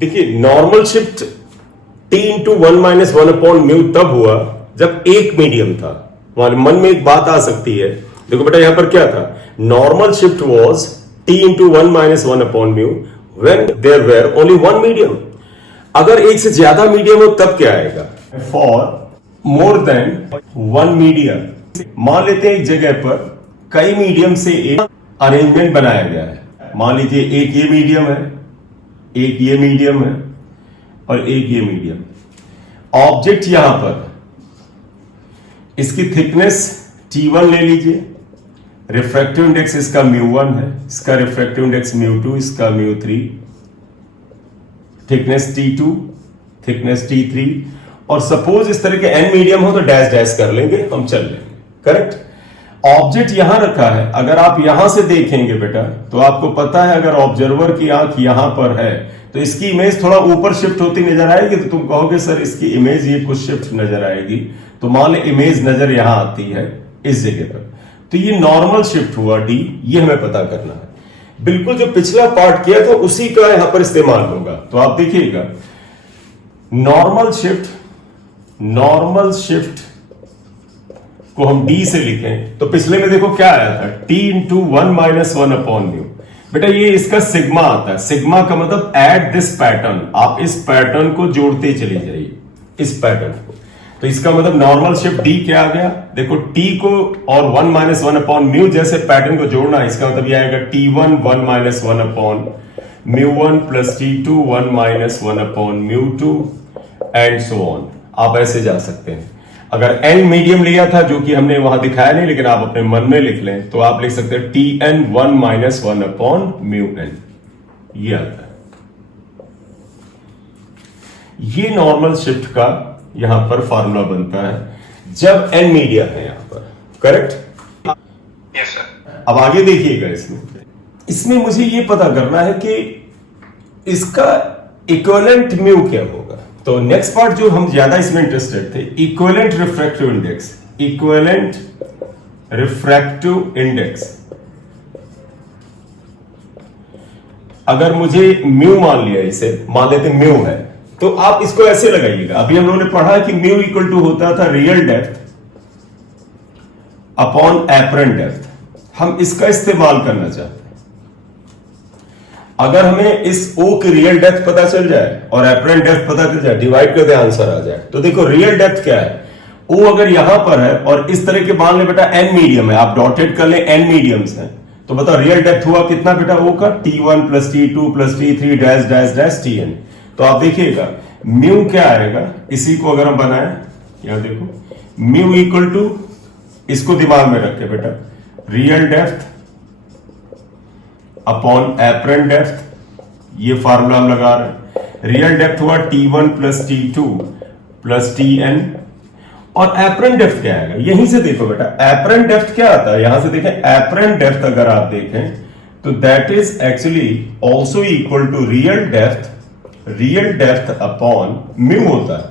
देखिए normal shift T into one minus one upon mu तब हुआ जब एक मीडियम था। हमारे मन में एक बात आ सकती है, देखो बेटा यहां पर क्या था, normal shift was T into one minus one upon mu when there were only one medium. अगर एक से ज्यादा मीडियम हो तब क्या आएगा, for more than one medium. मान लेते हैं एक जगह पर कई मीडियम से एक अरेंजमेंट बनाया गया है। मान लीजिए एक ये मीडियम है, एक ये मीडियम है और एक ये मीडियम। ऑब्जेक्ट यहां पर इसकी थिकनेस T1 ले लीजिए, रिफ्रैक्टिव इंडेक्स इसका μ1 है, इसका रिफ्रैक्टिव इंडेक्स μ2, इसका μ3, थिकनेस T2, थिकनेस T3 और सपोज इस तरह के n मीडियम हो तो डैश डैश कर लेंगे, हम चल लेंगे। करेक्ट। ऑब्जेक्ट यहां रखा है, अगर आप यहां से देखेंगे बेटा तो आपको पता है अगर ऑब्जर्वर की आंख यहां पर है तो इसकी इमेज थोड़ा ऊपर शिफ्ट होती नजर आएगी, तो तुम कहोगे सर इसकी इमेज ये कुछ शिफ्ट नजर आएगी, तो मान ले इमेज नजर यहां आती है इस जगह पर, तो ये नॉर्मल शिफ्ट हुआ डी, ये हमें पता करना है। बिल्कुल जो पिछला पार्ट किया था उसी का यहां पर इस्तेमाल होगा। तो आप देखिएगा नॉर्मल शिफ्ट को हम डी से लिखें तो पिछले में देखो क्या आया था, T into one minus one upon mu. बेटा ये इसका सिग्मा आता है, सिग्मा का मतलब एट दिस पैटर्न, आप इस पैटर्न को जोड़ते चले जाइए, इस पैटर्न को। तो इसका मतलब नॉर्मल शिफ्ट डी क्या आ गया, देखो टी को और one minus one upon mu जैसे पैटर्न को जोड़ना, इसका मतलब ये आएगा T1 one minus one upon μ1 plus T2 one minus one upon μ2 and so on. आप ऐसे जा सकते हैं। अगर n मीडियम लिया था जो कि हमने वहां दिखाया नहीं, लेकिन आप अपने मन में लिख लें, तो आप लिख सकते हैं Tn one minus one upon μn, ये आता है। ये नॉर्मल शिफ्ट का यहां पर फॉर्मूला बनता है जब n मीडियम है यहां पर। करेक्ट। Yes sir. अब आगे देखिएगा, इसमें मुझे ये पता करना है कि इसका इक्विवेलेंट म्यू क्या होगा। तो नेक्स्ट पार्ट जो हम ज्यादा इसमें इंटरेस्टेड थे, equivalent refractive index, equivalent refractive index. अगर मुझे म्यू मान लिया, इसे मान लेते म्यू है, तो आप इसको ऐसे लगाइएगा। अभी हम लोगों ने पढ़ा कि म्यू इक्वल टू होता था real depth upon apparent depth. हम इसका इस्तेमाल करना चाहते हैं। अगर हमें इस O की रियल डेप्थ पता चल जाए और एपरेंट डेप्थ पता चल जाए, डिवाइड करते आंसर आ जाए। तो देखो रियल डेप्थ क्या है, O अगर यहां पर है और इस तरह के मान ले बेटा n मीडियम है, आप डॉटेड कर ले n मीडियम्स हैं, तो बताओ रियल डेप्थ हुआ कितना बेटा O का, T1 plus T2 plus T3 dash dash dash Tn। तो आप देखिएगा म्यू क्या आएगा, इसी को अगर हम बनाए, यहां देखो म्यू इक्वल टू, इसको दिमाग में रखे बेटा, real depth upon apparent depth, ये फार्मूला हम लगा रहे हैं। रियल डेप्थ हुआ T1 plus T2 plus Tn, और एपरेंट डेप्थ क्या आएगा, यहीं से देखो बेटा एपरेंट डेप्थ क्या आता है, यहां से देखें एपरेंट डेप्थ अगर आप देखें तो that is actually also equal to real depth upon mu होता है।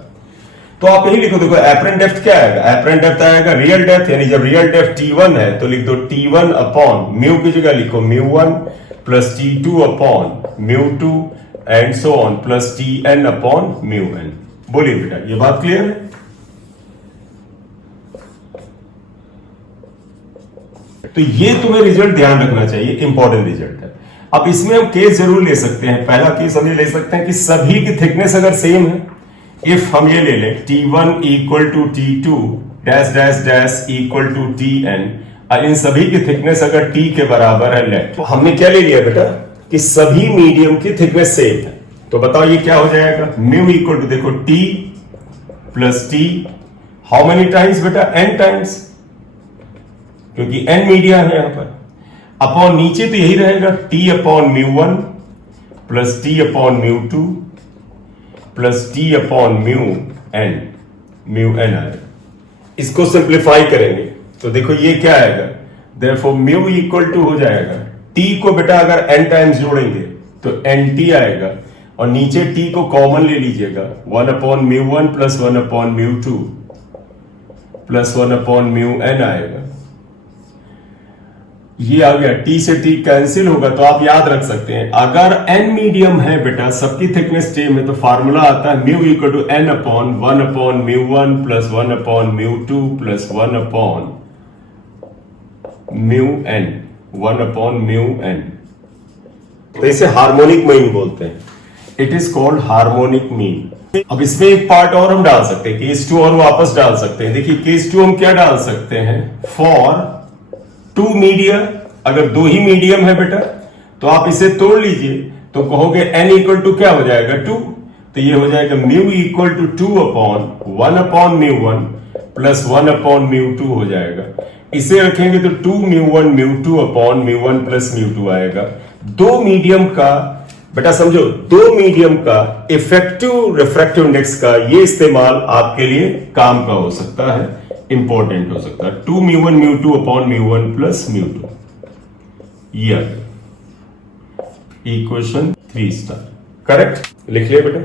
तो आप यही लिखो, देखो एपरेंट डेप्थ क्या आएगा, एपरेंट डेप्थ आएगा रियल डेप्थ, यानी जब रियल डेप्थ T1 है तो लिख दो T1 अपॉन म्यू की जगह लिखो μ1 plus T2 upon μ2 and so on plus Tn upon μn। बोलिए बेटा ये बात क्लियर है। तो ये तुम्हें रिजल्ट ध्यान रखना चाहिए, इंपॉर्टेंट रिजल्ट है। अब इसमें हम केस जरूर ले सकते हैं। पहला केस हम ये ले सकते हैं कि सभी की थिकनेस अगर सेम है, इफ हम ये ले लें T1 equal to T2 dash dash dash equal to Tn, और इन सभी की थिकनेस अगर T के बराबर है लेट, तो हमने क्या ले लिया बेटा कि सभी मीडियम की थिकनेस सेम है। तो बताओ ये क्या हो जाएगा, म्यू इक्वल टू देखो T plus T, how many times बेटा, n टाइम्स, क्योंकि n मीडिया है यहां पर, अपॉन नीचे तो यही रहेगा T upon μ1 plus T upon μ2 plus T upon μn आएगा। इसको सिंप्लीफाई करेंगे तो देखो ये क्या आएगा, देयरफॉर म्यू इक्वल टू हो जाएगा T को बेटा अगर n टाइम्स जोड़ेंगे तो nt आएगा, और नीचे T को कॉमन ले लीजिएगा, 1 upon μ1 plus 1 upon μ2 plus 1 upon μn आएगा। ये आ गया, टी से टी कैंसिल होगा तो आप याद रख सकते हैं, अगर एन मीडियम है बेटा, सबकी थिकनेस सेम है, तो फार्मूला आता है mu equal to N upon 1 upon mu 1 plus 1 upon mu 2 plus 1 upon mu N, 1 upon mu N. तो इसे हार्मोनिक मीन बोलते हैं, it is called harmonic mean. अब इसमें एक पार्ट और हम डाल सकते हैं, केस 2 और वापस डाल सकते हैं। देखिए केस 2 हम क्या डाल सकते हैं, फॉर 2 मीडियम, अगर 2 ही मीडियम है बेटा तो आप इसे तोड़ लीजिए, तो कहोगे n इक्वल टू क्या हो जाएगा 2, तो ये हो जाएगा mu equal to 2 upon 1 upon mu 1 plus 1 upon mu 2 हो जाएगा। इसे रखेंगे तो 2 mu 1 mu 2 upon mu 1 plus mu 2 आएगा। 2 मीडियम का बेटा समझो, 2 मीडियम का इफेक्टिव रिफ्रैक्टिव इंडेक्स का ये इस्तेमाल आपके लिए काम का हो सकता है, इंपॉर्टेंट हो सकता है। 2 mu 1 mu 2 upon mu 1 plus mu 2, ये इक्वेशन 3 स्टार करेक्ट लिख लिया बेटा।